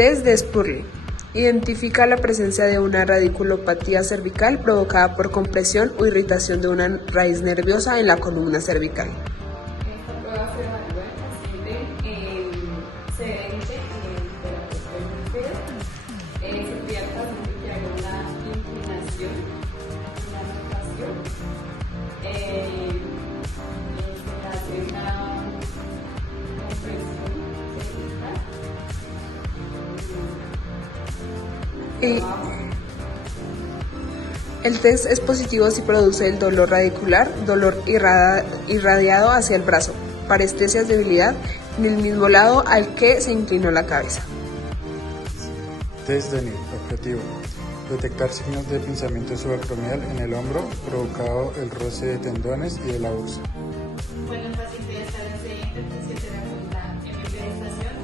Test de Spurley. Identifica la presencia de una radiculopatía cervical provocada por compresión o irritación de una raíz nerviosa en la columna cervical. Esta prueba se evalúa en paciente sedente de la postura inferior. Se pide al paciente que haga una inclinación, una rotación. Se hace una compresión cervical. El test es positivo si produce el dolor radicular, dolor irradiado hacia el brazo, parestesias, debilidad en el mismo lado al que se inclinó la cabeza. Test de NIR. Objetivo: detectar signos de pinzamiento subacromial en el hombro, provocado el roce de tendones y de la bursa. Bueno, el paciente ya está sedente, el paciente de la columna en movilización.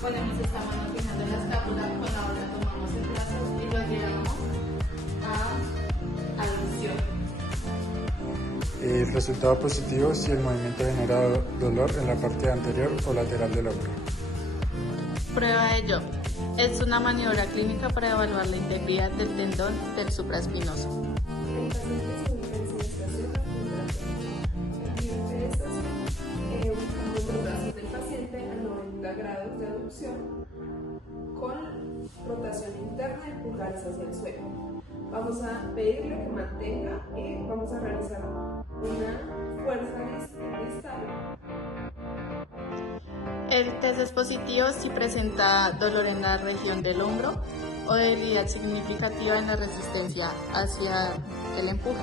Ponemos esta mano fijando la escápula, con la otra tomamos el brazo y lo llevamos a aducción. El resultado positivo si el movimiento genera dolor en la parte anterior o lateral del hombro. Prueba de Job. Es una maniobra clínica para evaluar la integridad del tendón del supraespinoso. El paciente se ubica en estación el nivel de estación, ubicamos los brazos del paciente a 90 grados de aducción con rotación interna y pulgares hacia el suelo. Vamos a pedirle que mantenga y vamos a realizar una fuerza estable. El test es positivo si presenta dolor en la región del hombro o debilidad significativa en la resistencia hacia el empuje.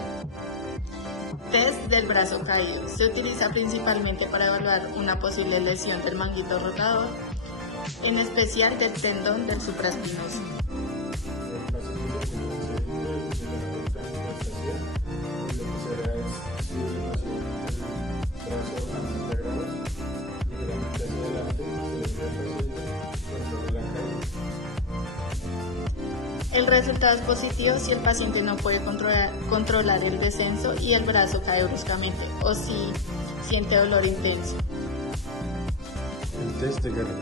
Test del brazo caído. Se utiliza principalmente para evaluar una posible lesión del manguito rotador, en especial del tendón del supraespinoso. El resultado es positivo si el paciente no puede controlar el descenso y el brazo cae bruscamente o si siente dolor intenso. El test de Gerber.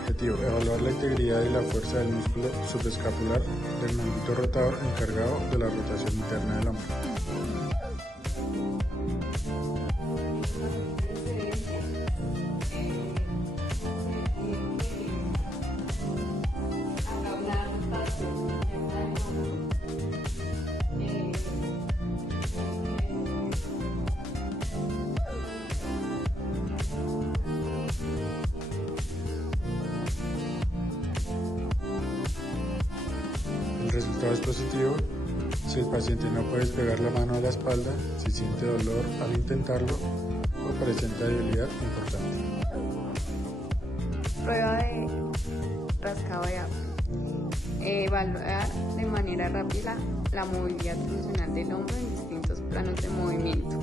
Objetivo: evaluar la integridad y la fuerza del músculo subescapular del manguito rotador encargado de la rotación interna del hombro. El resultado es positivo si el paciente no puede despegar la mano de la espalda, si siente dolor al intentarlo o presenta debilidad importante. Prueba de rascado de agua. Evaluar de manera rápida la movilidad funcional del hombro en distintos planos de movimiento.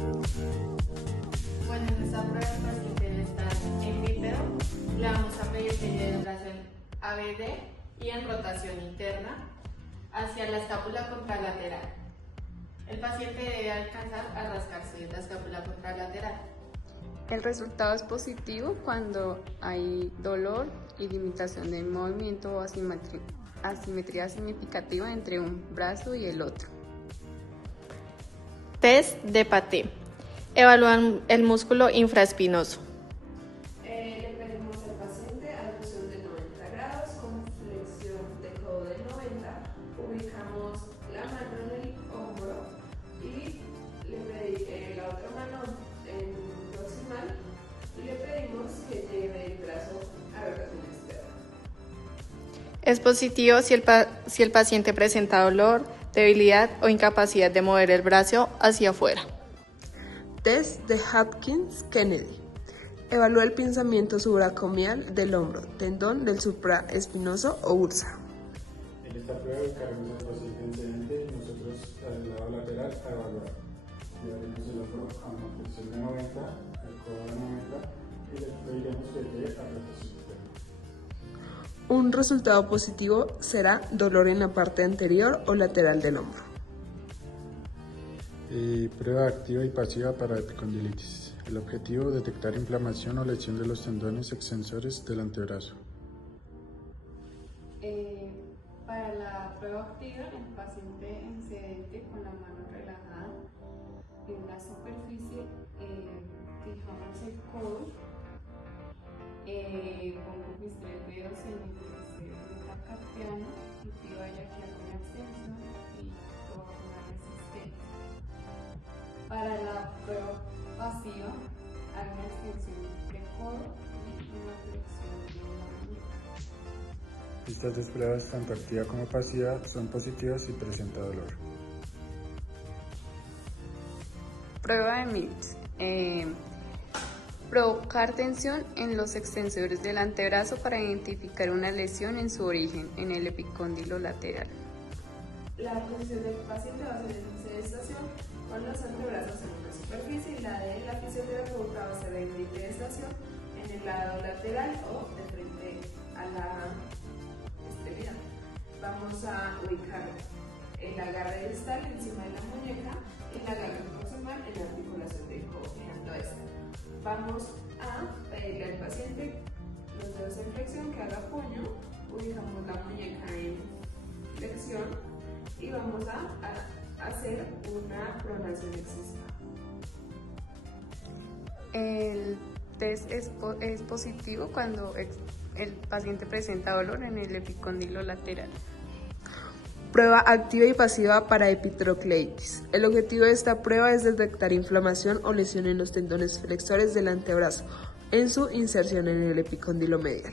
Bueno, en esta prueba el paciente debe estar en bípedo. Le vamos a pedir que lleve el brazo en ABD y en rotación interna hacia la escápula contralateral. El paciente debe alcanzar a rascarse la escápula contralateral. El resultado es positivo cuando hay dolor y limitación del movimiento o asimetría significativa entre un brazo y el otro. Test de Paté. Evalúan el músculo infraespinoso. Le pedimos al paciente aducción de 90 grados con flexión de codo de 90. Ubicamos la mano en el hombro y la otra mano en proximal y le pedimos que lleve el brazo a rotación externa. Es positivo si el paciente presenta dolor, debilidad o incapacidad de mover el brazo hacia afuera. Test de Hopkins-Kennedy. Evalúa el pinzamiento subacomial del hombro, tendón del supraespinoso o bursa. En esta prueba ubicaremos al paciente en sedente y nosotros al lado lateral a evaluar. Llevaremos el hombro a una posición de 90, el codo de 90 y le pediremos que llegue a rotación interna. Un resultado positivo será dolor en la parte anterior o lateral del hombro. Prueba activa y pasiva para epicondilitis. El objetivo: detectar inflamación o lesión de los tendones extensores del antebrazo. Para la prueba activa, el paciente en sedente con la mano relajada en la superficie, fijamos el codo, pongo mis 3 dedos en el tercer metacarpiano y pido a ella que haga una extensión y provoco una resistencia. Para la prueba pasiva, hago una extensión de codo y una flexión de la muñeca. Estas dos pruebas, tanto activa como pasiva, son positivas y presenta dolor. Prueba de Mills. Provocar tensión en los extensores del antebrazo para identificar una lesión en su origen, en el epicóndilo lateral. La posición del paciente va a ser en sedestación con los antebrazos en una superficie y la de la fisioterapeuta va a ser en sedestación en el lado lateral o de frente a la extremidad. Vamos a ubicar el agarre distal encima de la muñeca y el agarre proximal en la articulación del codo, fijando esta. Vamos a pedirle al paciente los dedos en flexión que haga puño, ubicamos la muñeca en flexión y vamos a hacer una pronación excesiva. El test es positivo cuando el paciente presenta dolor en el epicóndilo lateral. Prueba activa y pasiva para epitrocleitis. El objetivo de esta prueba es detectar inflamación o lesión en los tendones flexores del antebrazo en su inserción en el epicóndilo medial.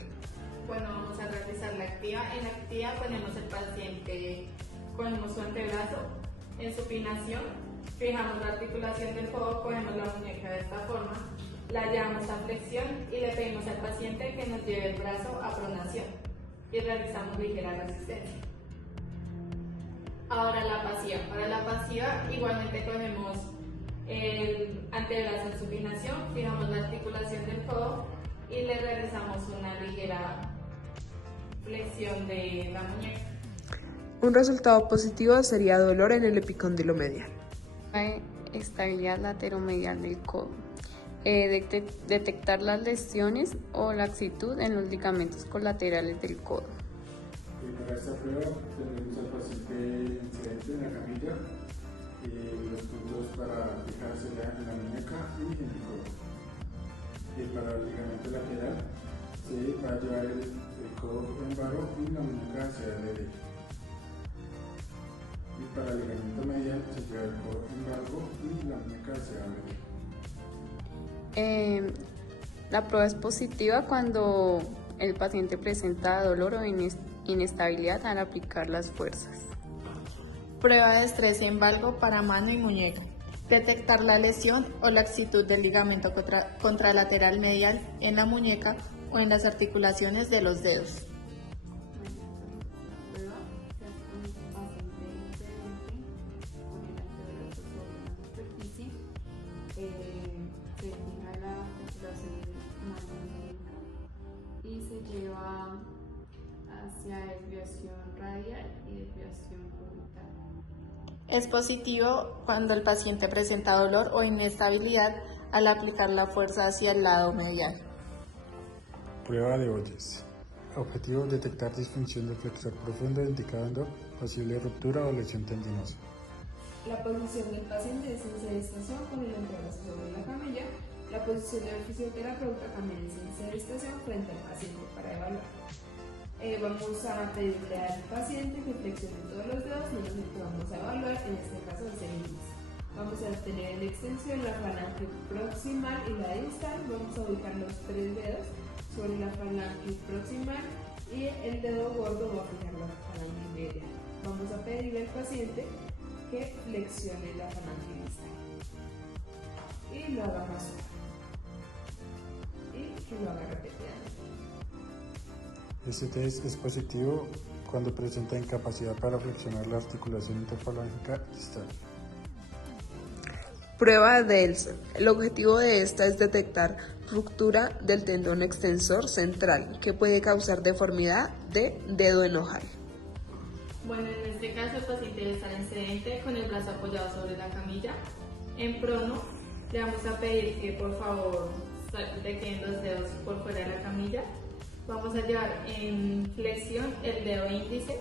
Bueno, vamos a realizar la activa. En la activa ponemos el paciente con su antebrazo en supinación, fijamos la articulación del codo, cogemos la muñeca de esta forma, la llevamos a flexión y le pedimos al paciente que nos lleve el brazo a pronación y realizamos ligera resistencia. Ahora la pasiva. Para la pasiva igualmente cogemos el antebrazo en supinación, fijamos la articulación del codo y le regresamos una ligera flexión de la muñeca. Un resultado positivo sería dolor en el epicóndilo medial. Estabilidad lateromedial del codo. Detectar las lesiones o laxitud en los ligamentos colaterales del codo. Y para esta prueba tenemos al paciente en sedente en la camilla, los puntos para fijarse en la muñeca y en el codo. Y para el ligamento lateral se va a llevar el codo en varo y la muñeca hacia la derecha. Y para el ligamento medial se lleva el codo en varo y la muñeca hacia la derecha. La prueba es positiva cuando el paciente presenta dolor o inestabilidad al aplicar las fuerzas. Prueba de estrés en valgo para mano y muñeca. Detectar la lesión o laxitud del ligamento contralateral medial en la muñeca o en las articulaciones de los dedos. Y se lleva hacia desviación radial y desviación orbital. Es positivo cuando el paciente presenta dolor o inestabilidad al aplicar la fuerza hacia el lado medial. Prueba de Oyes. Objetivo: detectar disfunción del flexor profundo indicando posible ruptura o lesión tendinosa. La posición del paciente es en sedestación con el antebrazo sobre la camilla. La posición del fisioterapeuta también es en sedestación frente al paciente para evaluar. Vamos a pedirle al paciente que flexione todos los dedos, menos el que vamos a evaluar, en este caso es el índice. Vamos a tener en extensión la falange proximal y la distal. Vamos a ubicar los 3 dedos sobre la falange proximal y el dedo gordo va a fijar la falange medial. Vamos a pedirle al paciente que flexione la falange distal y lo haga más suave y que lo haga repetidamente. Este test es positivo cuando presenta incapacidad para flexionar la articulación interfalángica distal. Prueba de Elson. El objetivo de esta es detectar ruptura del tendón extensor central que puede causar deformidad de dedo en ojal. Bueno, en este caso el paciente debe estar en sedente con el brazo apoyado sobre la camilla. En prono le vamos a pedir que por favor le queden los dedos por fuera de la camilla Vamos a llevar en flexión el dedo índice.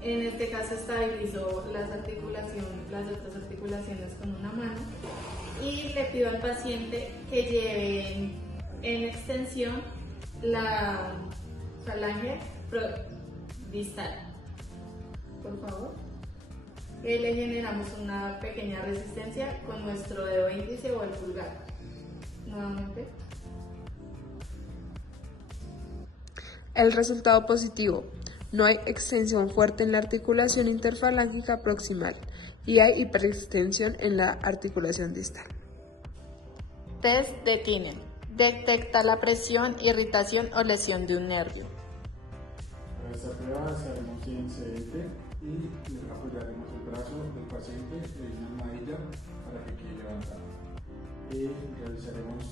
En este caso estabilizo las otras articulaciones con una mano y le pido al paciente que lleve en extensión la falange distal. Por favor. Y le generamos una pequeña resistencia con nuestro dedo índice o el pulgar. Nuevamente. El resultado positivo. No hay extensión fuerte en la articulación interfalángica proximal y hay hiperextensión en la articulación distal. Test de Tinel. Detecta la presión, irritación o lesión de un nervio. Para esta prueba haremos incidente y apoyaremos el brazo del paciente en una almohadilla para que quede levantado. Realizaremos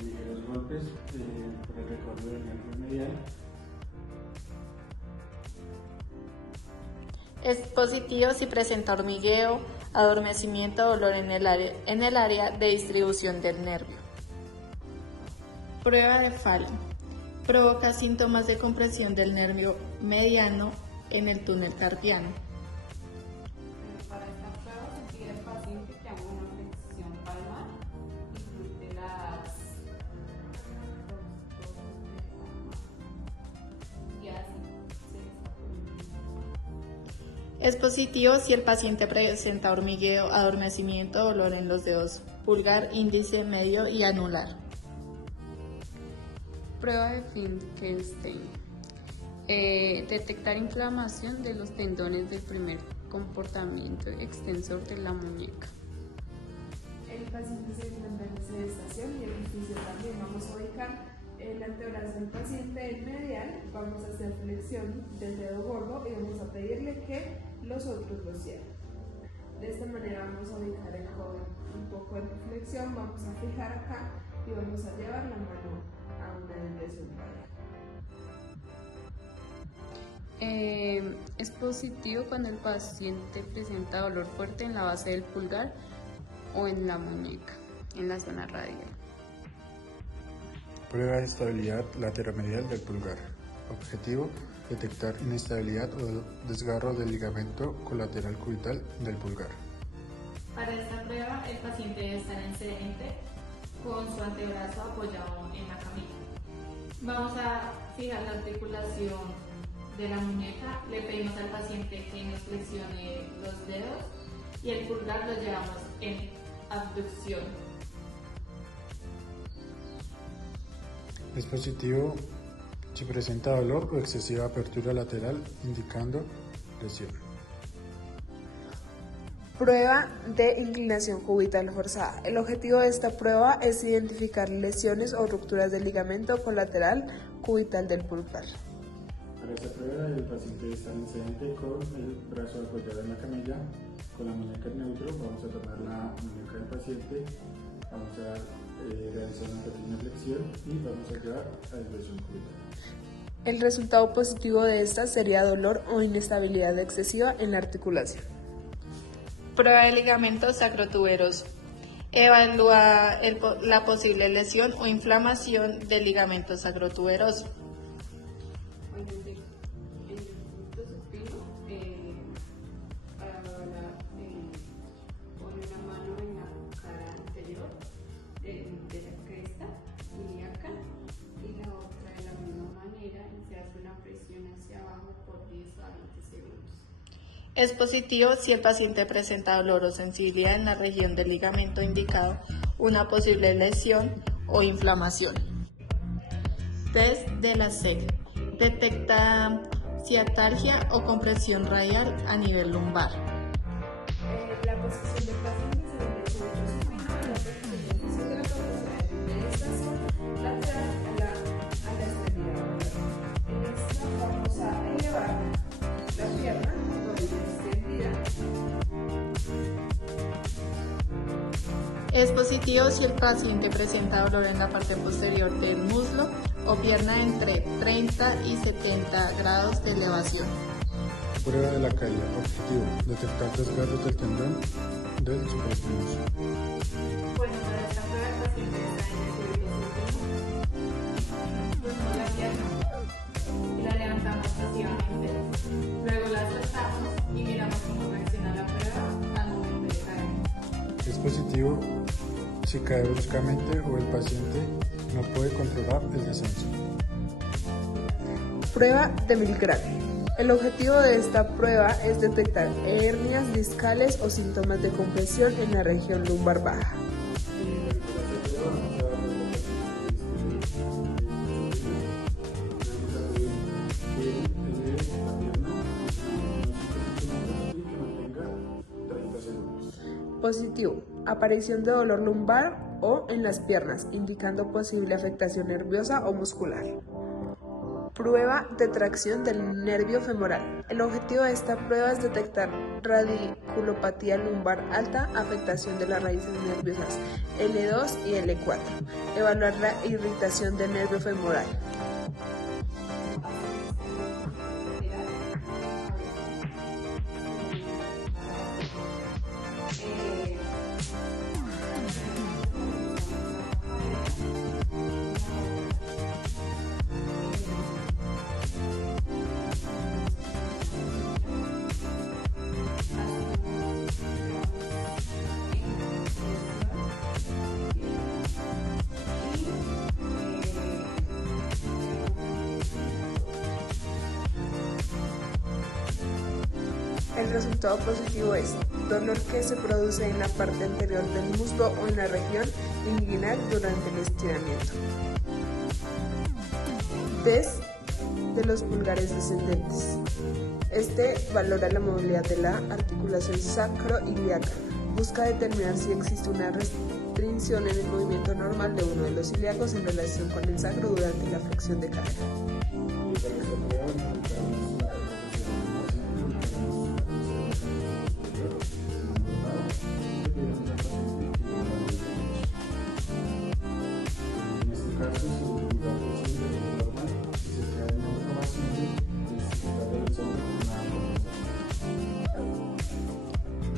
ligeros golpes por el recorrido del nervio medial. Es positivo si presenta hormigueo, adormecimiento o dolor en el área de distribución del nervio. Prueba de Fallon. Provoca síntomas de compresión del nervio mediano en el túnel carpiano. Para esta prueba se pide al paciente que haga una flexión palmar y glute y así se desarrolla. Es positivo si el paciente presenta hormigueo, adormecimiento o dolor en los dedos pulgar, índice, medio y anular. Prueba de Finkelstein. Detectar inflamación de los tendones del primer comportamiento extensor de la muñeca. El paciente se encuentra en sedestación y el ejercicio también. Vamos a ubicar el antebrazo del paciente en medial, vamos a hacer flexión del dedo gordo y vamos a pedirle que los otros lo cierren. De esta manera vamos a ubicar el codo un poco en flexión, vamos a fijar acá y vamos a llevar la mano a una depresión radial. Es positivo cuando el paciente presenta dolor fuerte en la base del pulgar o en la muñeca, en la zona radial. Prueba de estabilidad lateromedial del pulgar. Objetivo: detectar inestabilidad o desgarro del ligamento colateral cubital del pulgar. Para esta prueba, el paciente debe estar en sedente con su antebrazo apoyado en la camilla. Vamos a fijar la articulación de la muñeca, le pedimos al paciente que nos flexione los dedos y el pulgar lo llevamos en abducción. Es positivo si presenta dolor o excesiva apertura lateral, indicando lesión. Prueba de inclinación cubital forzada. El objetivo de esta prueba es identificar lesiones o rupturas del ligamento colateral cubital del pulgar. Para esta prueba el paciente debe estar en sedente con el brazo apoyado en la camilla, con la muñeca en neutro. Vamos a tomar la muñeca del paciente, vamos a realizar una pequeña flexión y vamos a llevar a inversión cubital. El resultado positivo de esta sería dolor o inestabilidad excesiva en la articulación. Prueba de ligamento sacrotuberoso. Evalúa la posible lesión o inflamación del ligamento sacrotuberoso. Bueno, el punto supino, para evaluar, pone una mano en la cara anterior de la cresta ilíaca y la otra de la misma manera y se hace una presión hacia abajo por 10 a 20 segundos. Es positivo si el paciente presenta dolor o sensibilidad en la región del ligamento indicado, una posible lesión o inflamación. Test de la SEC. Detecta ciatalgia o compresión radial a nivel lumbar. La posición del paciente se debe ser supino, la posición de la cabeza de esta zona lateral a la extremidad. En esta vamos a elevar la pierna, rodilla extendida. Es positivo si el paciente presenta dolor en la parte posterior del muslo o pierna entre 30 y 70 grados de elevación. Prueba de la caída. Objetivo: detectar desgarros del tendón del supraespinoso. Bueno, para esta prueba el paciente está en equilibrio último. Tomamos la pierna y la levantamos pasivamente. Luego la soltamos y miramos cómo reacciona la prueba al momento de caer. Es positivo si cae bruscamente o el paciente no puede controlar el descenso. Prueba de Milgram. El objetivo de esta prueba es detectar hernias discales o síntomas de compresión en la región lumbar baja. Positivo: aparición de dolor lumbar o en las piernas, indicando posible afectación nerviosa o muscular. Prueba de tracción del nervio femoral. El objetivo de esta prueba es detectar radiculopatía lumbar alta, afectación de las raíces nerviosas L2 y L4. Evaluar la irritación del nervio femoral. El resultado positivo es dolor que se produce en la parte anterior del muslo o en la región inguinal durante el estiramiento. Test de los pulgares descendentes. Este valora la movilidad de la articulación sacroiliaca. Busca determinar si existe una restricción en el movimiento normal de uno de los ilíacos en relación con el sacro durante la flexión de cadera.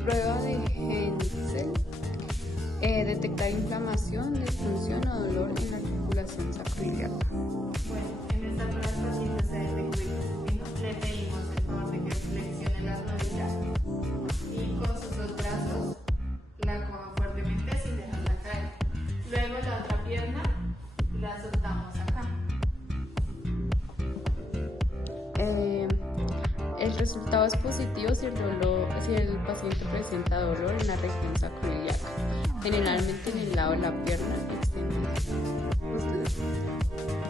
Prueba de Hensel. Detectar inflamación, disfunción o dolor en la articulación sacroiliaca. Bueno, en esta prueba el paciente se detectó hiposupino. Le pedimos el favor de que flexione las rodillas y con sus dos brazos la coja fuertemente sin dejarla caer. Luego la otra pierna la soltamos acá. El resultado es positivo si el paciente presenta dolor en la región sacroiliaca, generalmente en el lado de la pierna extendida.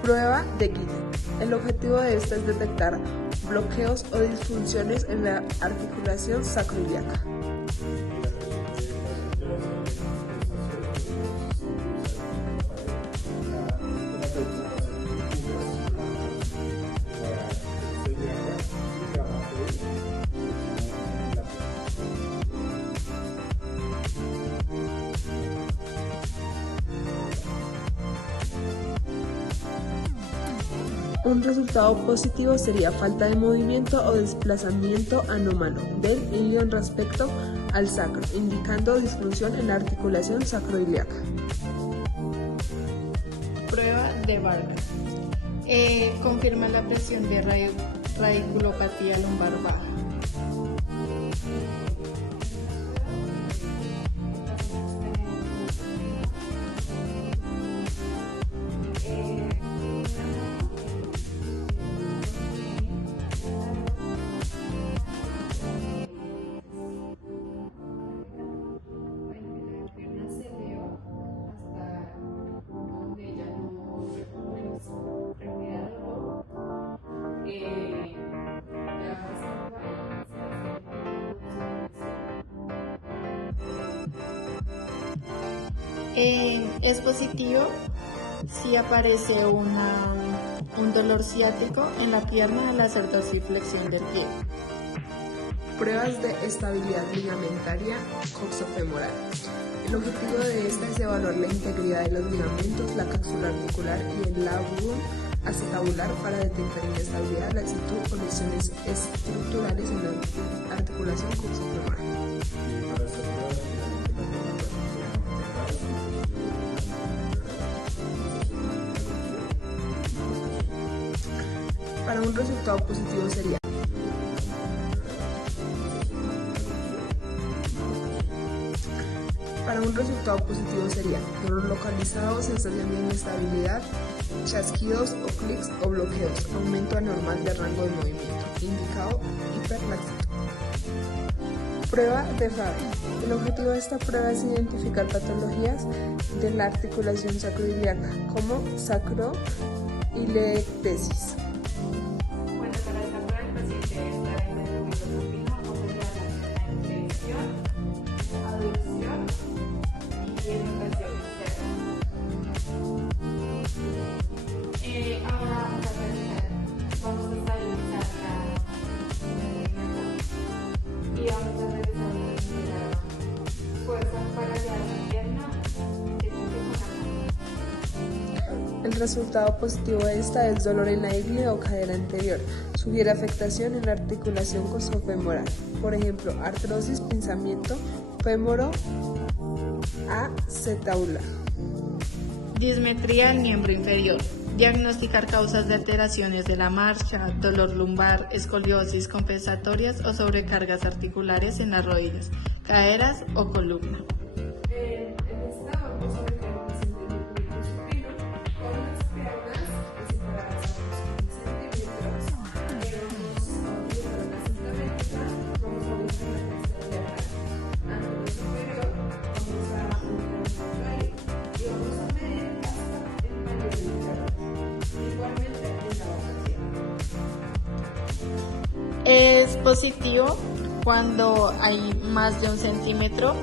Prueba de Guild. El objetivo de esta es detectar bloqueos o disfunciones en la articulación sacroiliaca. Un resultado positivo sería falta de movimiento o desplazamiento anómalo del ilion respecto al sacro, indicando disfunción en la articulación sacroiliaca. Prueba de Vargas. Confirma la presión de radiculopatía lumbar baja. Es positivo si aparece un dolor ciático en la pierna al hacer dorsiflexión del pie. Pruebas de estabilidad ligamentaria coxofemoral. El objetivo de esta es evaluar la integridad de los ligamentos, la cápsula articular y el labrum acetabular para detectar inestabilidad, laxitud o lesiones estructurales en la articulación coxofemoral. Y para esta prueba, Para un resultado positivo sería dolor localizado, sensación de inestabilidad, chasquidos o clics o bloqueos, aumento anormal de rango de movimiento, indicado hiperlaxitud. Prueba de Fabry. El objetivo de esta prueba es identificar patologías de la articulación sacroiliaca como sacroilectesis. Bueno, para esta prueba el paciente debe estar en el movimiento supino acompañado de flexión, aducción y rotación interna. Ahora vamos a estabilizar la movimiento y vamos a realizar la fuerza para llevar la pierna de choque con la mano. El resultado positivo de esta es dolor en la ingle o cadera anterior. Sugiere afectación en la articulación coxofemoral. Por ejemplo, artrosis, pinzamiento femoro-acetabular. Dismetría del miembro inferior. Diagnosticar causas de alteraciones de la marcha, dolor lumbar, escoliosis compensatorias o sobrecargas articulares en las rodillas, caderas o columna. En esta vamos a ver que el paciente tiene un movimiento supino con las piernas separadas a unos 15 centímetros. Vamos a utilizar la cinta métrica, vamos a utilizar la extremidad ángulo superior, vamos a utilizar ahí y vamos a medir hasta el mayor interno. Igualmente en la ocasión. Es positivo cuando hay más de 1 centímetro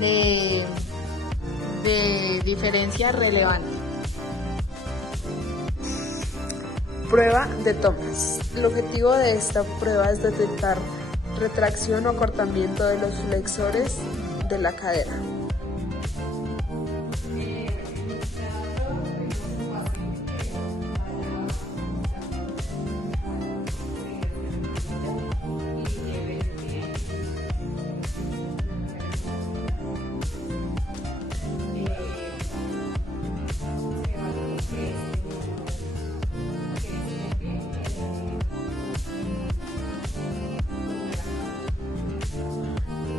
de diferencia relevante. Prueba de Thomas. El objetivo de esta prueba es detectar retracción o acortamiento de los flexores de la cadera.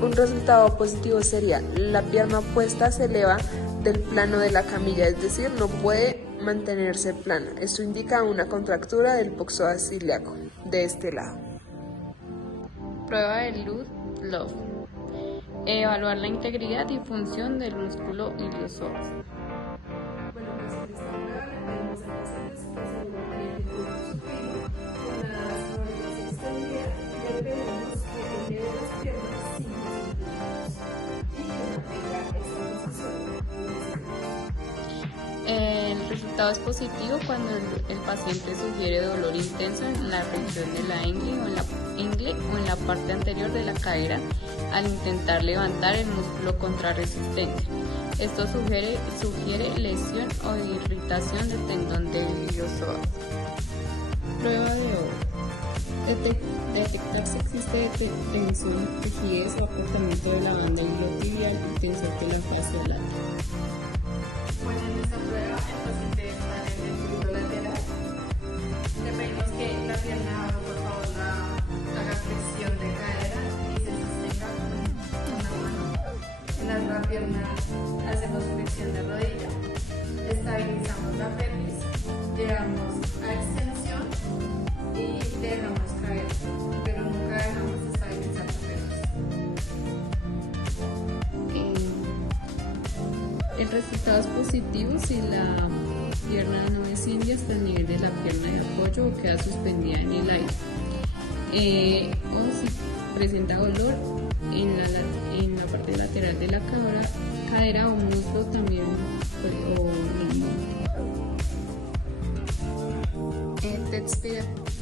Un resultado positivo sería la pierna opuesta se eleva del plano de la camilla, es decir, no puede mantenerse plana. Esto indica una contractura del psoas ilíaco de este lado. Prueba de Love. Evaluar la integridad y función del músculo iliosoas. Bueno, pues en esta prueba le pedimos al paciente que asegure que tiene un supino con las rodillas extendidas y le pedimos que eleve las piernas 5 centímetros y que mantenga esta posición. El resultado es positivo cuando el paciente sugiere dolor intenso en la región de la ingle o en la parte anterior de la cadera al intentar levantar el músculo contra resistencia. Esto sugiere lesión o irritación del tendón del iliosoas. Prueba de Owen. Detectar si existe tensión, rigidez o acortamiento de la banda iliotibial y tensión de la fascia lateral. Bueno, en esta prueba el paciente está en el glúteo lateral. Le pedimos que la pierna, por favor, haga flexión de cadera y se sostenga con la mano. En la otra pierna hacemos flexión de rodilla, estabilizamos la pelvis, llevamos a extensión y dejamos caer, pero nunca dejamos de estabilizar la pelvis. El resultado es positivo si la pierna no desciende hasta el nivel de la pierna de apoyo o queda suspendida en el aire. O si presenta dolor en la parte lateral de la cadera o muslo también o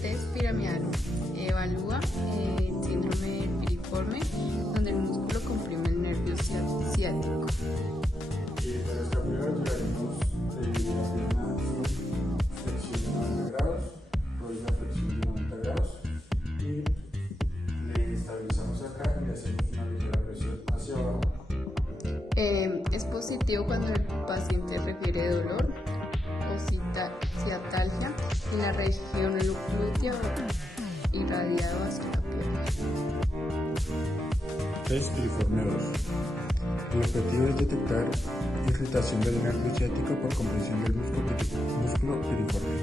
test piramidal evalúa el síndrome piriforme donde el músculo comprime el nervio ciático. Y para esta prueba llevaremos la pierna sin flexión 90 grados, rodilla flexión de 90 grados y le estabilizamos acá y hacemos una ligera presión hacia abajo. Es positivo cuando el paciente refiere dolor o ciatalgia en la región glútea irradiado hacia la pierna. Test piriforme 2. El objetivo es detectar irritación del nervio ciático por compresión del músculo piriforme.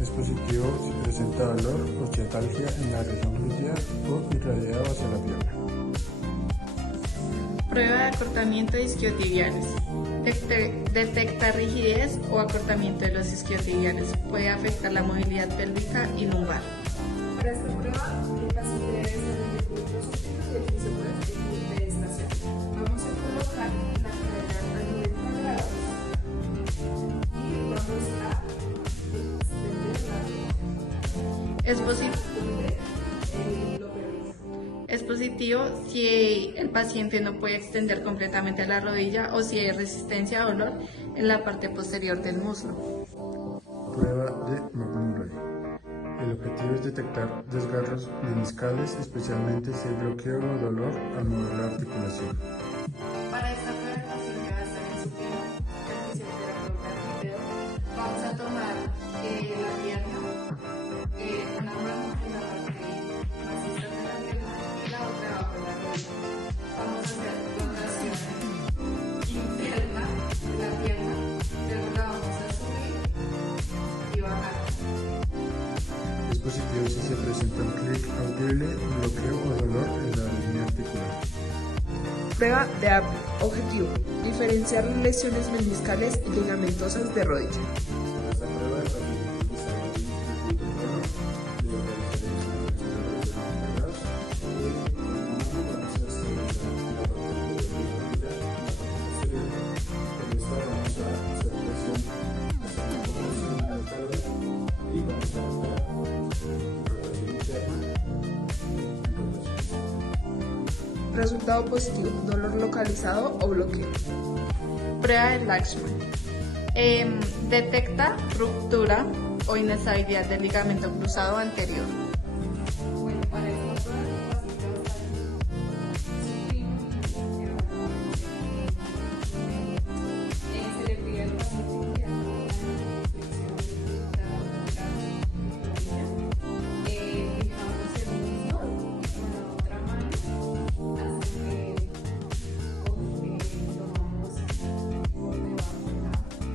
Es positivo si presenta dolor o ciatalgia en la región glútea o irradiado hacia la pierna. Prueba de acortamiento de isquiotibiales. Detecta rigidez o acortamiento de los isquiotibiales. Puede afectar la movilidad pélvica y lumbar. Para esta prueba, el paciente debe estar en el punto supino y el piso por el de estación. Vamos a colocar la cadera a 90 grados y vamos a Es positivo si el paciente no puede extender completamente la rodilla o si hay resistencia a dolor en la parte posterior del muslo. Prueba de McMurray. El objetivo es detectar desgarros meniscales, especialmente si hay bloqueo o dolor al mover la articulación. Para esta prueba el paciente va a estar en supino, el fisioterapeuta bípedo. Vamos a tomar la pierna, una mano en la parte más externa de la pierna y la otra abajo de la rodilla. Vamos a hacer rotación interna de la pierna, luego la vamos a subir y bajar. Es positivo si se presenta un clic audible, bloqueo o dolor en la línea articular. Prueba de Apple. Objetivo: diferenciar lesiones meniscales y ligamentosas de rodilla. Para esta prueba, el paciente utilizará un circuito plano de localización de la rodilla y con una mano vamos a estabilizar la parte de la rodilla en la parte posterior. Con esta vamos a hacer presión hacia la posición del talón y vamos a dar rotación interna en rotación externa. Resultado positivo: dolor localizado o bloqueo. Prueba de Lakshman. Detecta ruptura o inestabilidad del ligamento cruzado anterior. Bueno, para esta prueba el paciente va a estar en supino y se le pide al paciente que haga una flexión de la rodilla. Fijamos el muslo con la otra mano hasta que tomamos por debajo de la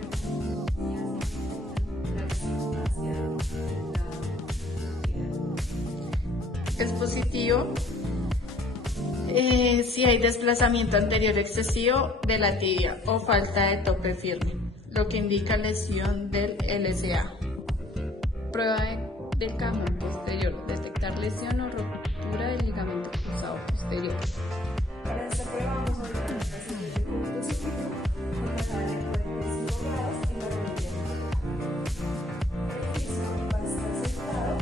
flexión hacia la Es positivo si hay desplazamiento anterior excesivo de la tibia o falta de tope firme, lo que indica lesión del LCA. Prueba del cajón posterior. Detectar lesión o ruptura del ligamento cruzado posterior. Para esta prueba vamos a ubicar el paciente en el punto supino con la cadera en 45 grados y la rodilla en el piso va a estar sentado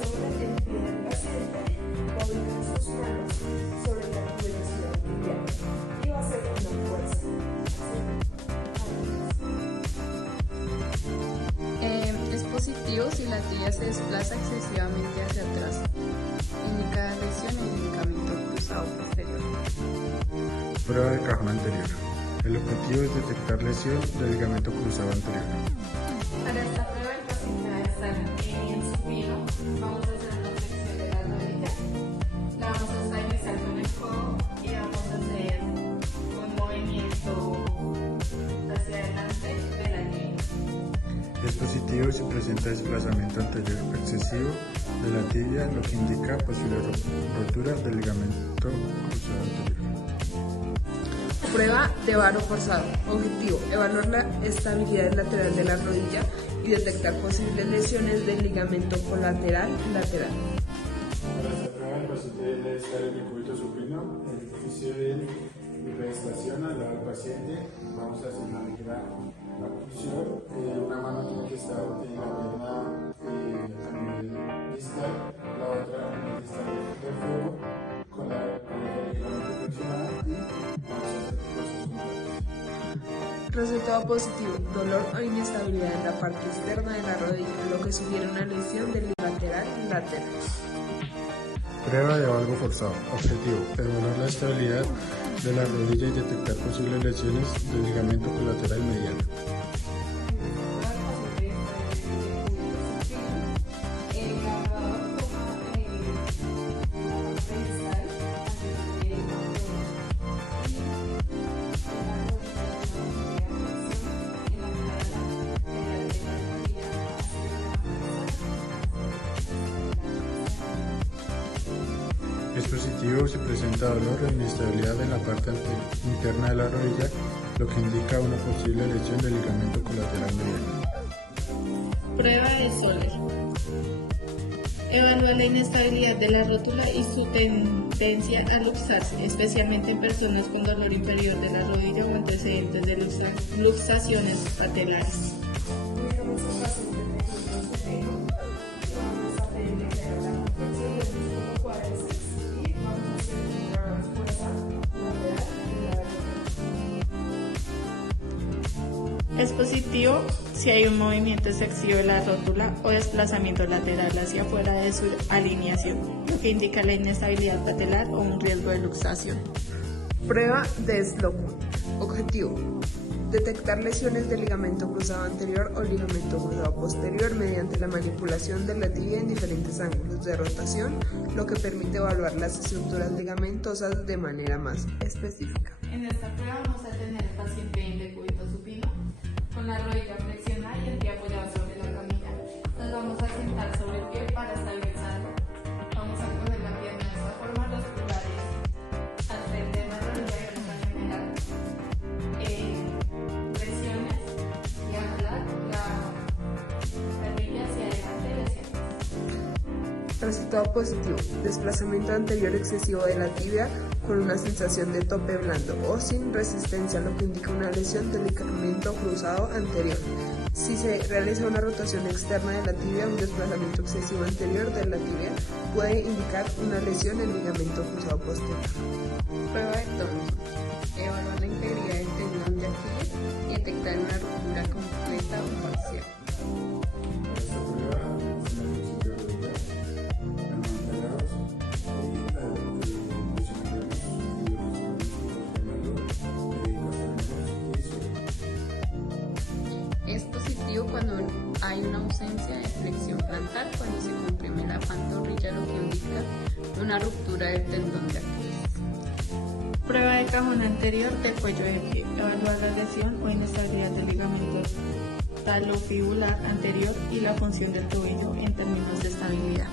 sobre el pie del paciente, va a ubicar sus manos sobre la velocidad tibial y va a hacer una fuerza. Es positivo si la tibia se desplaza excesivamente hacia atrás. Indica lesión en el ligamento cruzado posterior. Prueba de cajón anterior. El objetivo es detectar lesión del ligamento cruzado anterior. Para esta prueba el paciente va a estar en supino. Vamos a hacer una flexión de la rodilla. La vamos a estabilizar con el codo y vamos a hacer un movimiento hacia adelante de la línea. Es positivo si presenta desplazamiento anterior excesivo de la tibia, lo que indica posible rotura del ligamento cruzado anterior. Prueba de varo forzado. Objetivo: evaluar la estabilidad lateral de la rodilla y detectar posibles lesiones del ligamento colateral lateral. Para esta prueba, el paciente debe estar en el cúbito supino, ejercicio de prestación al lado del paciente. Vamos a hacer la posición. Una mano tiene que estar en la pierna a nivel distal, la otra a nivel distal del fuego, con la ligeramente flexionada, y vamos a hacer cosas juntas. Resultado positivo: dolor o inestabilidad en la parte externa de la rodilla, lo que sugiere una lesión del lateral lateral. Prueba de valgo forzado. Objetivo: evaluar la estabilidad de la rodilla y detectar posibles lesiones del ligamento colateral mediano. Es positivo si presenta dolor o inestabilidad en la parte interna de la rodilla, lo que indica una posible lesión del ligamento colateral mediano. Prueba de Soler. Evalúa la inestabilidad de la rótula y su tendencia a luxarse, especialmente en personas con dolor inferior de la rodilla o antecedentes de luxaciones patelares. Es positivo si hay un movimiento excesivo de la rótula o desplazamiento lateral hacia afuera de su alineación, lo que indica la inestabilidad patelar o un riesgo de luxación. Prueba de Slocum. Objetivo: detectar lesiones del ligamento cruzado anterior o ligamento cruzado posterior mediante la manipulación de la tibia en diferentes ángulos de rotación, lo que permite evaluar las estructuras ligamentosas de manera más específica. En esta prueba vamos a tener el paciente en decúbito supino, con la rodilla flexionada y el pie apoyado sobre la camilla. Nos vamos a sentar sobre el pie para estabilizarlo. Vamos a poner la pierna de esta forma, los pulgares al frente de la rodilla y vamos a generar presiones y jalar la rodilla hacia adelante y hacia atrás. Resultado positivo: desplazamiento anterior excesivo de la tibia con una sensación de tope blando o sin resistencia, lo que indica una lesión del ligamento cruzado anterior. Si se realiza una rotación externa de la tibia, un desplazamiento excesivo anterior de la tibia puede indicar una lesión en el ligamento cruzado posterior. Prueba de Thompson. Evaluar la integridad del tendón de Aquiles y detectar una ruptura completa o parcial. Esta prueba es un ejercicio de rodilla, levantados Es positivo cuando hay una ausencia de flexión plantar, cuando se comprime la pantorrilla, lo que indica una ruptura del tendón de Aquiles. Prueba de cajón anterior del cuello del pie. Evaluar la lesión o inestabilidad del ligamento talofibular anterior y la función del tobillo en términos de estabilidad.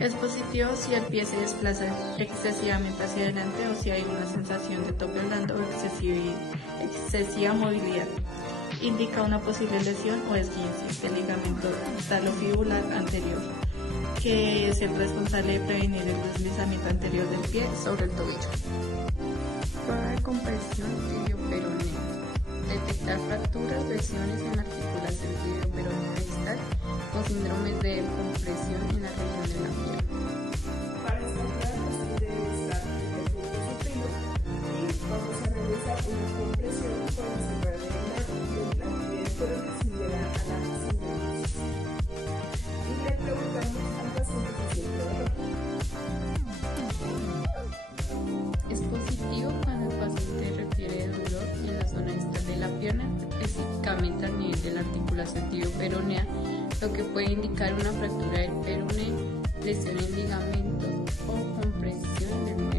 Es positivo si el pie se desplaza excesivamente hacia adelante o si hay una sensación de tope blando o excesiva movilidad. Indica una posible lesión o esguince del ligamento talofibular anterior, que es el responsable de prevenir el deslizamiento anterior del pie sobre el tobillo. Prueba de compresión tibio-peronea. Detectar fracturas, lesiones en la articulación tibio-peronea distal o síndromes de compresión en la región de la pierna. Para esta prueba el paciente debe estar en decúbito supino y vamos a realizar una compresión con la cerradura de la pero que similar a la sindrosis. Y le preguntamos al paciente si siente dolor. Es positivo cuando el paciente refiere dolor en la zona distal de la pierna, específicamente al nivel de la articulación tibio-peronea, lo que puede indicar una fractura del peroné, lesión en ligamentos o compresión del